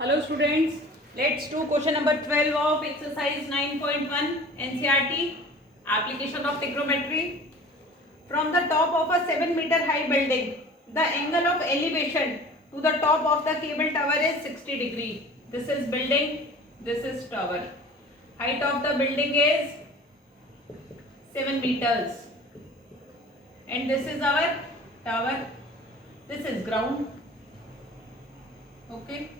Hello students, let's do question number 12 of exercise 9.1 NCERT application of trigonometry. From the top of a 7-meter high building, the angle of elevation to the top of the cable tower is 60 degree. This is building, this is tower. Height of the building is 7 meters and this is our tower. This is ground. Okay.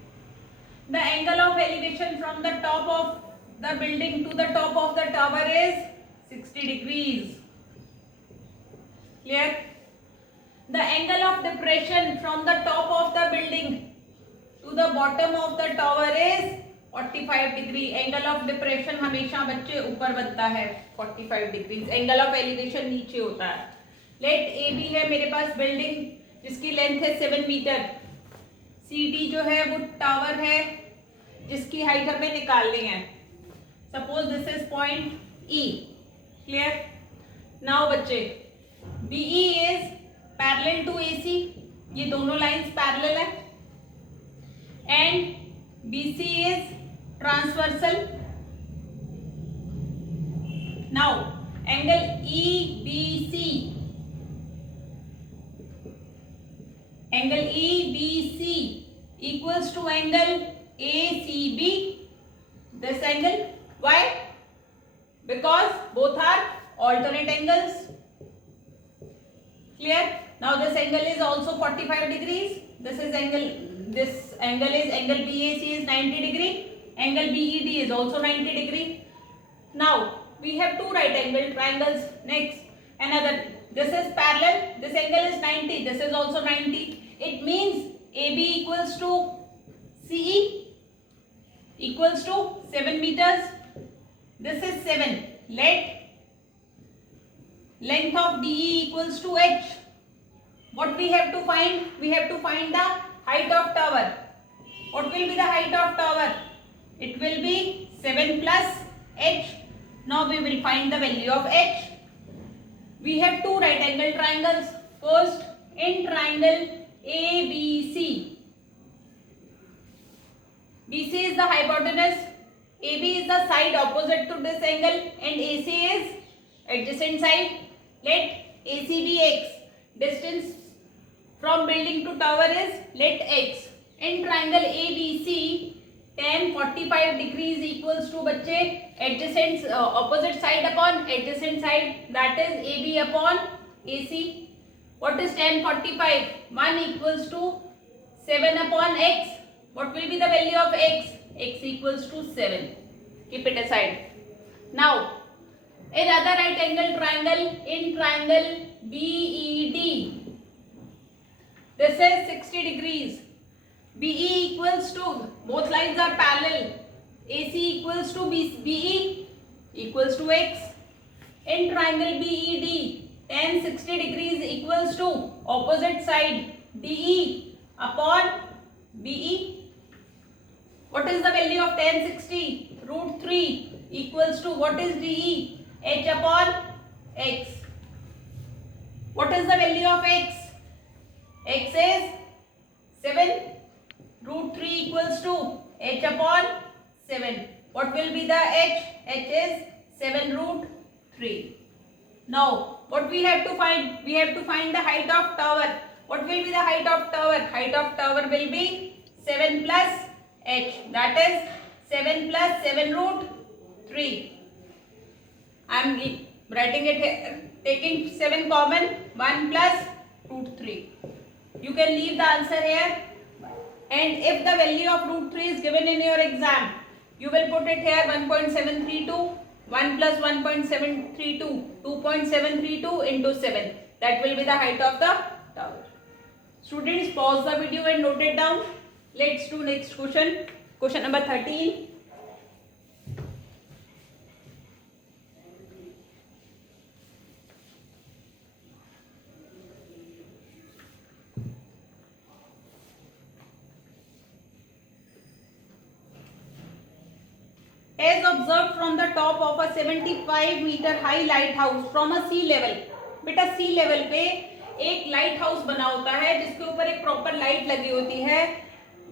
The angle of elevation from the top of the building to the top of the tower is 60 degrees. Clear? The angle of depression from the top of the building to the bottom of the tower is 45 degree. Angle of depression हमेशा बच्चे ऊपर बनता है 45 degrees. Angle of elevation नीचे होता है. Let AB है मेरे पास बिल्डिंग जिसकी लेंथ है 7 मीटर. CD जो है वो टावर है जिसकी हाइट हमें निकालनी है. Suppose this is point E. Clear? Now बच्चे BE is parallel to AC. ये दोनों लाइंस पैरेलल है. And BC is transversal. Now angle EBC, angle EBC equals to angle ACB. This angle, why? Because both are alternate angles. Clear? Now this angle is also 45 degrees. This angle is angle BAC is 90 degree. Angle BED is also 90 degree. Now we have two right angle triangles. Next, another. This is parallel. This angle is 90. This is also 90. It means AB equals to CE equals to 7 meters. This is 7. Let length of DE equals to H. What we have to find? We have to find the height of tower. What will be the height of tower? It will be 7 plus H. Now we will find the value of H. We have two right angle triangles. First, in triangle ABC. BC is the hypotenuse, AB is the side opposite to this angle and AC is adjacent side. Let AC be X. Distance from building to tower is let X. In triangle ABC, tan 45 degrees equals to बच्चे adjacent opposite side upon adjacent side, that is AB upon AC. What is tan 45? 1 equals to 7 upon X. What will be the value of X? X equals to 7. Keep it aside. Now, another right angle triangle in triangle BED. This is 60 degrees. BE equals to, both lines are parallel. AC equals to BE equals to X. In triangle BED, tan 60 degrees equals to opposite side DE upon BE. What is the value of tan 60? Root 3 equals to what is DE? H upon X. What is the value of X? X is 7. Root 3 equals to H upon 7. What will be the H? H is 7 root 3. Now, what we have to find? We have to find the height of tower. What will be the height of tower? Height of tower will be 7 plus H. That is 7 plus 7 root 3. I am writing it here. Taking 7 common. 1 plus root 3. You can leave the answer here. And if the value of root 3 is given in your exam, you will put it here 1.732. 1 plus 1.732. 2.732 into 7. That will be the height of the tower. Students, pause the video and note it down. Let's do next question. Question number 13. As observed from the top of a 75 meter high lighthouse from a sea level. बेटा sea level पे एक light house बना होता है जिसके ऊपर एक proper light लगी होती है.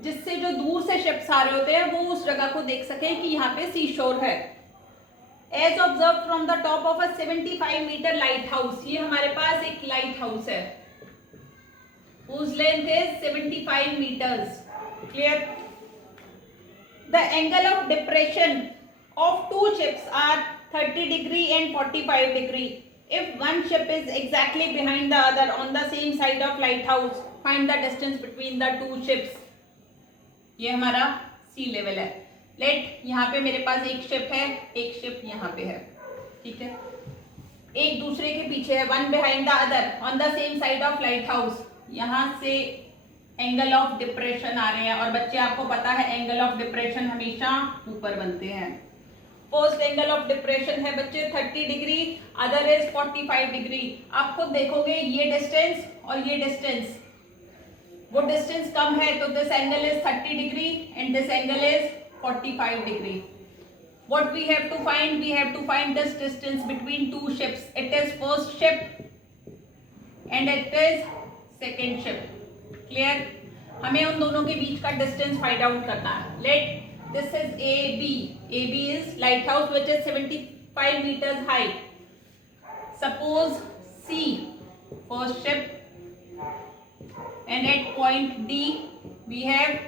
जिससे जो दूर से शिप्स आ रहे होते हैं वो उस जगह को देख सके कि यहाँ पे सी शोर है। As observe from the top of a 75 meter light house, ये हमारे पास एक लाइट हाउस है whose length is 75 meters. Clear? The angle of depression of two ships are 30 degree and 45 degree. If one ship is exactly behind the other on the same side of lighthouse, find the distance between the two ships. ये हमारा सी level है. Late यहाँ पे मेरे पास एक ship है, एक ship यहाँ पे है, ठीक है, एक दूसरे के पीछे है, one behind the other on the same side of light house. यहाँ से एंगल ऑफ डिप्रेशन आ रहे हैं और बच्चे आपको पता है एंगल ऑफ डिप्रेशन हमेशा ऊपर बनते हैं. फर्स्ट एंगल ऑफ डिप्रेशन है बच्चे 30 डिग्री, अदर इज 45 डिग्री. आप खुद देखोगे ये डिस्टेंस और ये डिस्टेंस, वो डिस्टेंस कम है तो this angle is 30 degree and this angle is 45 degree. What we have to find? We have to find this distance between two ships. It is first ship and it is second ship. Clear? हमें उन दोनों के बीच का distance find out करना है. Let this is AB. AB is lighthouse which is 75 meters high. Suppose C first ship and at point D we have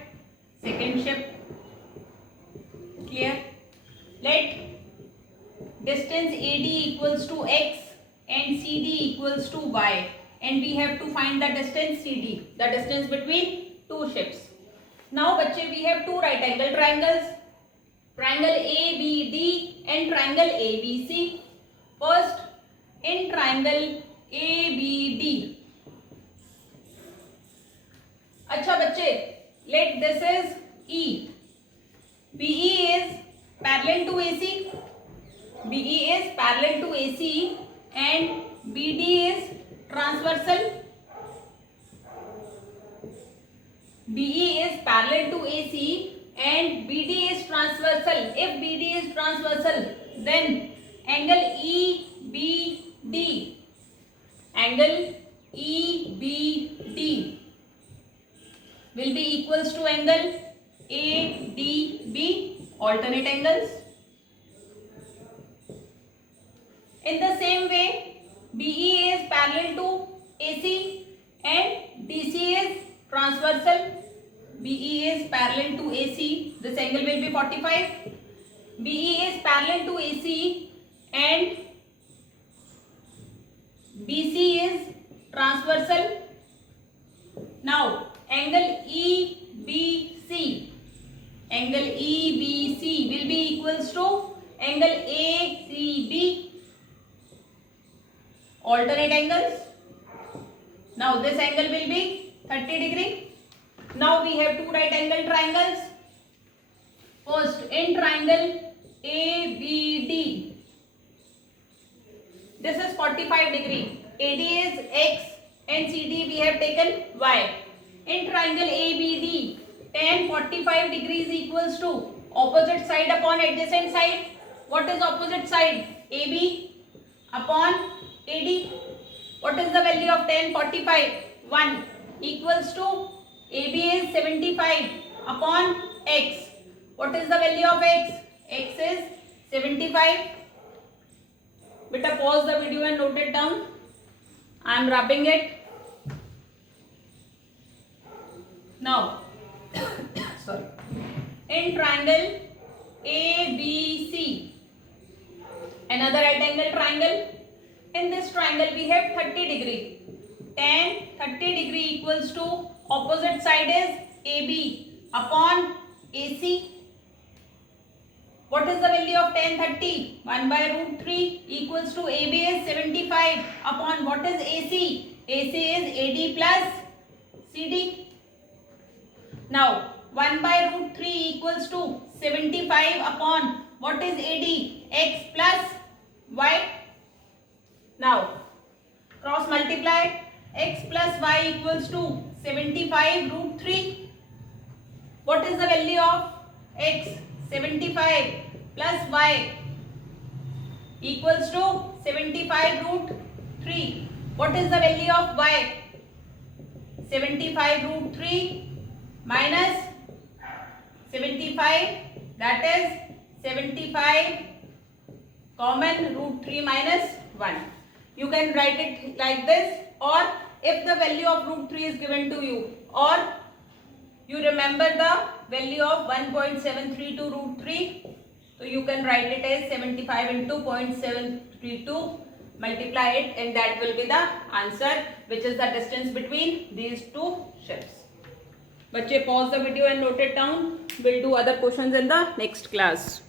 second ship. Clear? Let distance AD equals to x and CD equals to y, and we have to find the distance CD, the distance between two ships. Now बच्चे we have two right angle triangles, triangle ABD and triangle ABC. First in triangle ABD, अच्छा बच्चे let this is E, BE is parallel to AC, BE is parallel to AC and BD is transversal. BE is parallel to AC and BD is transversal. If BD is transversal, then angle EBD, angle EBD will be equals to angle ADB. Alternate angles. In the same way, BE is parallel to AC and DC is transversal. BE is parallel to AC. This angle will be 45. BE is parallel to AC and BC is transversal. Now, angle EBC. Angle EBC will be equals to angle ACB. Alternate angles. Now this angle will be 30 degree. Now we have two right angle triangles. First in triangle ABD, this is 45 degree. AD is x and CD we have taken y. In triangle ABD, tan 45 degrees equals to opposite side upon adjacent side. What is opposite side? AB upon AD. What is the value of tan 45? 1 equals to AB is 75 upon x. What is the value of x? X is 75. Beta pause the video and note it down. I am rubbing it. Now sorry, in triangle ABC, another right angle triangle. In this triangle we have 30 degree. Tan 30 degree equals to opposite side is AB upon AC. What is the value of tan 30? 1 by root 3 equals to AB is 75 upon what is AC? AC is AD plus CD. Now 1 by root 3 equals to 75 upon what is AD? X plus y. Now cross multiply. X plus y equals to 75 root 3. What is the value of x? 75 plus y equals to 75 root 3. What is the value of y? 75 root 3 minus 75, that is 75 common root 3 minus 1. You can write it like this, or if the value of root 3 is given to you, or you remember the value of 1.732 root 3, so you can write it as 75 into 0.732, multiply it, and that will be the answer, which is the distance between these two ships. बच्चे pause the video and note it down. We'll do other questions in the next class.